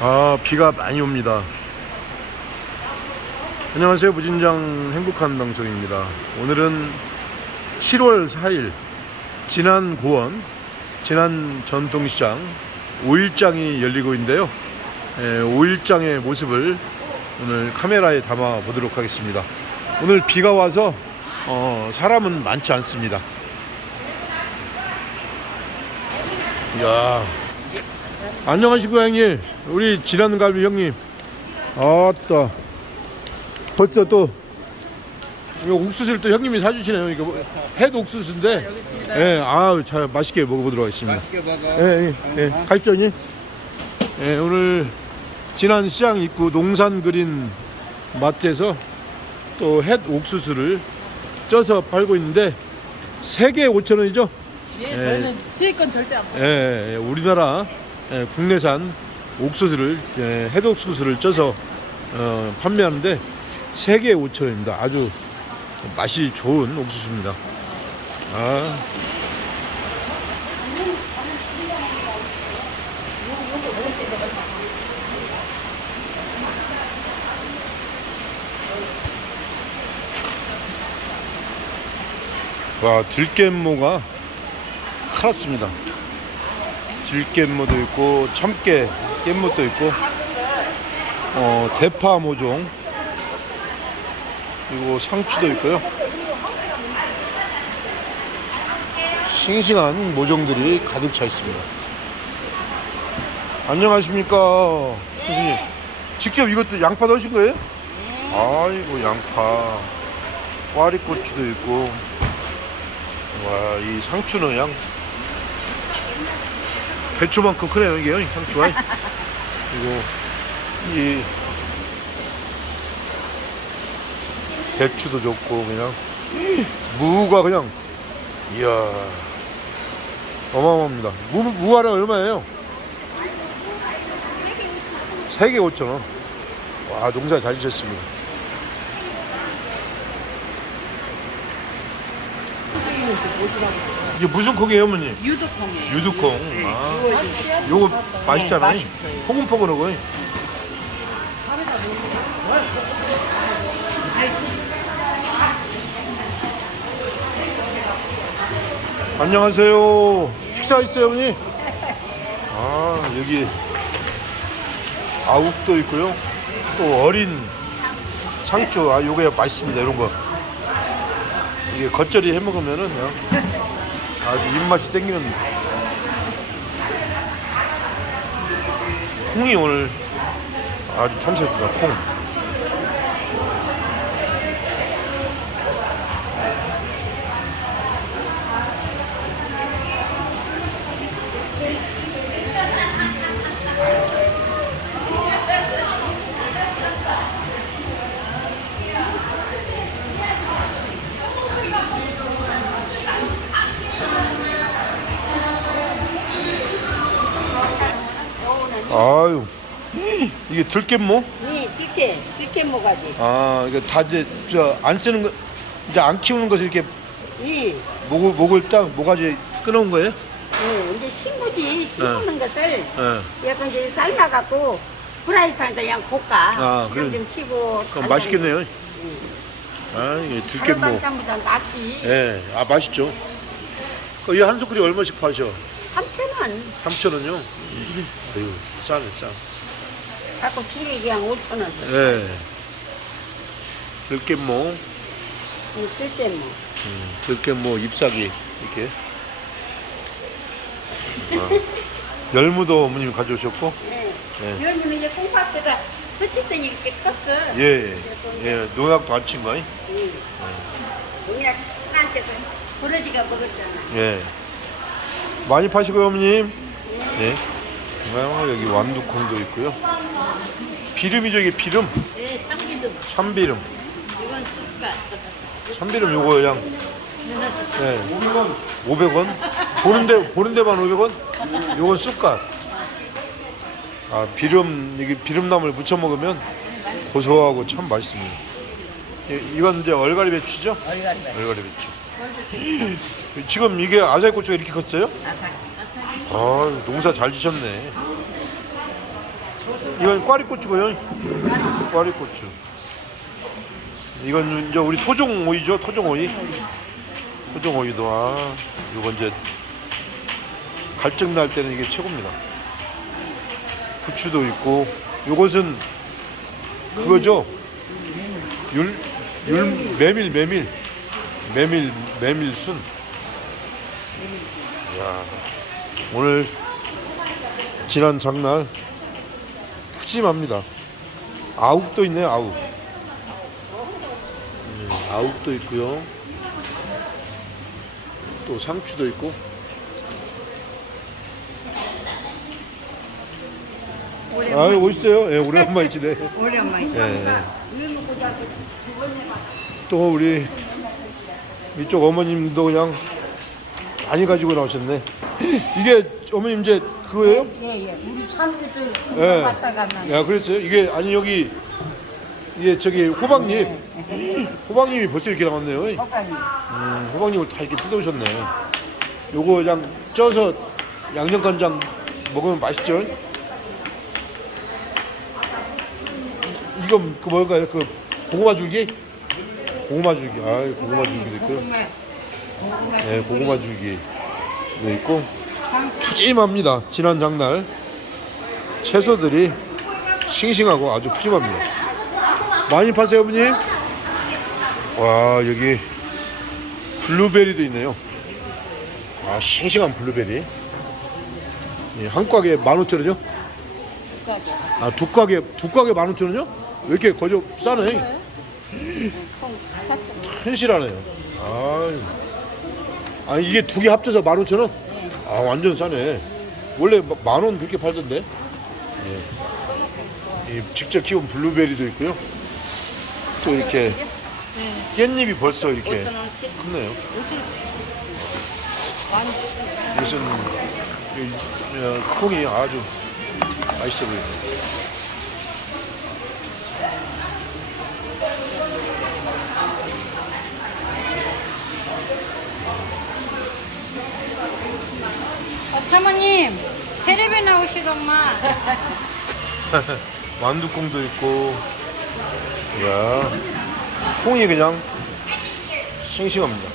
아 비가 많이 옵니다. 안녕하세요 무진장 행복한 방송입니다. 오늘은 7월 4일 진안 고원 진안 전통시장 5일장이 열리고 있는데요. 에, 5일장의 모습을 오늘 카메라에 담아 보도록 하겠습니다. 오늘 비가 와서 어, 사람은 많지 않습니다. 야 안녕하시고 형님 우리 지난갈비 형님 아따 벌써 또 이거 옥수수를 또 형님이 사주시네요 이거 뭐, 햇 옥수수인데 예, 아, 잘 맛있게 먹어보도록 하겠습니다. 맛있게 먹어. 예, 예, 예. 가십시오, 형님. 예, 오늘 지난 시장 입구 농산 그린 마트에서 또 햇 옥수수를 쪄서 팔고 있는데 세 개에 5천 원이죠? 예, 예. 저는 수익권 절대 안 봐요. 예, 예, 우리나라 예, 국내산 옥수수를 예, 햇 옥수수를 쪄서 어, 판매하는데 세 개에 5천 원입니다. 아주 맛이 좋은 옥수수입니다. 아. 와 들깨모가 칼았습니다. 들깨모도 있고 참깨 깻모도 있고 어, 대파 모종 그리고 상추도 있고요. 싱싱한 모종들이 가득 차 있습니다. 안녕하십니까 선생님. 직접 이것도 양파 넣으신 거예요? 아이고 양파, 꽈리고추도 있고 와, 이 상추는 양 배추만큼 크네요, 이게 상추가. 그리고 이 배추도 좋고 그냥 무가 그냥 이야 어마어마합니다. 무 무알은 얼마예요? 세개 5천 원. 와, 농사 잘 지셨습니다. 이게 무슨 콩이에요, 어머니? 유독콩이에요. 유두콩. 아, 요거 맛있잖아 요. 맛있어요. 포근포근하고. 안녕하세요. 식사했어요, 어머니? 아, 여기 아욱도 있고요. 또 어린 상추, 아, 요게 맛있습니다, 이런 거. 이게 겉절이 해 먹으면은 그냥 아주 입맛이 땡기는 콩이 오늘 아주 탐색입니다 콩 아유 이게 들깨모? 이 들깨, 들깨 모가지. 아 이거 다 이제 저 안 쓰는 거 이제 안 키우는 것을 이렇게 이, 목을 목을 딱 모가지 끊어온 거예요? 이 이제 신구지, 심는 것을 예. 약간 이제 삶아갖고 프라이팬에다 그냥 볶아. 아, 그래. 좀 튀고. 그럼 맛있겠네요. 아 이게 들깨모. 하루방장보다 낫지. 예, 아 맛있죠. 그 이 한 소쿠리 얼마씩 파셔? 3,000원. 3천 원요? 아유 싸네 싸. 자꾸 튀게 그냥 5,000원. 예. 들깨모, 이 들깨 모. 음, 들깨모 잎사귀 이렇게. 아, 열무도 어머님이 가져오셨고, 네. 예. 열무는 이제 콩팥에다 붙였더니 이렇게 컸어. 예, 예, 예, 농약도 안 친 거이. 응. 그냥 한한테 부러지가 먹었잖아. 예. 많이 파시고요, 어머님. 예. 아, 여기 완두콩도 있고요. 비름이죠, 이게 비름. 네, 참기름. 참비름. 이건 쑥갓. 참비름 요거 그냥 예. 500원. 보는데 보는데만 500원? 요건 쑥갓. 아, 비름 이게 비름나물 무쳐 먹으면 고소하고 참 맛있습니다. 이- 이건 이제 얼갈이 배추죠? 얼갈이 얼갈이 배추. 지금 이게 아사히 고추가 이렇게 컸어요? 아삭. 아, 농사 잘 지셨네. 이건 꽈리 고추고요. 꽈리 고추. 이건 이제 우리 토종 오이죠. 토종 오이. 토종 오이도 아, 이거 이제 갈증 날 때는 이게 최고입니다. 부추도 있고, 요것은 그거죠. 율, 율 메밀 메밀 메밀 메밀 순. 야, 오늘 지난 장날 푸짐합니다. 아욱도 있네 요, 아욱. 음, 아욱도 있고요. 또 상추도 있고. 아, 오셨어요? 예, 오랜만이시네. 오랜만에. 예. 또 우리 이쪽 어머님도 그냥 많이 가지고 나오셨네. 이게 어머님 이제 그거예요? 예 예. 우리 사무실도 예. 갔다 가면. 야, 그랬어요? 이게 아니 여기 이게 저기 호박잎 호박잎이 벌써 이렇게 나왔네요. 호박이. 음, 호박잎을 다 이렇게 뜯어오셨네. 요거 그냥 쪄서 양념간장 먹으면 맛있죠? 이거 그 뭘까요? 그 고구마 줄기? 고구마 줄기. 아, 고구마 줄기도 있고. 네, 고구마 줄기도 있고. 푸짐합니다. 지난 장날 채소들이 싱싱하고 아주 푸짐합니다. 많이 파세요, 어머님? 와, 여기 블루베리도 있네요. 아, 싱싱한 블루베리. 예, 한 꽉에 15,000원이요? 아, 두 꽉에, 두 꽉에 15,000원이요? 왜 이렇게 거저 싸네? 현실하네요. 아유. 아, 이게 두 개 합쳐서 15,000원? 아, 완전 싸네. 원래 만 원 그렇게 팔던데? 예. 이 직접 키운 블루베리도 있고요. 또 이렇게 깻잎이 벌써 이렇게 컸네요. 이것은 이, 어, 콩이 아주 맛있어 보이네요. 사모님 테레비 나오시던만 만두콩도 있고. 뭐야? 콩이 그냥 싱싱합니다.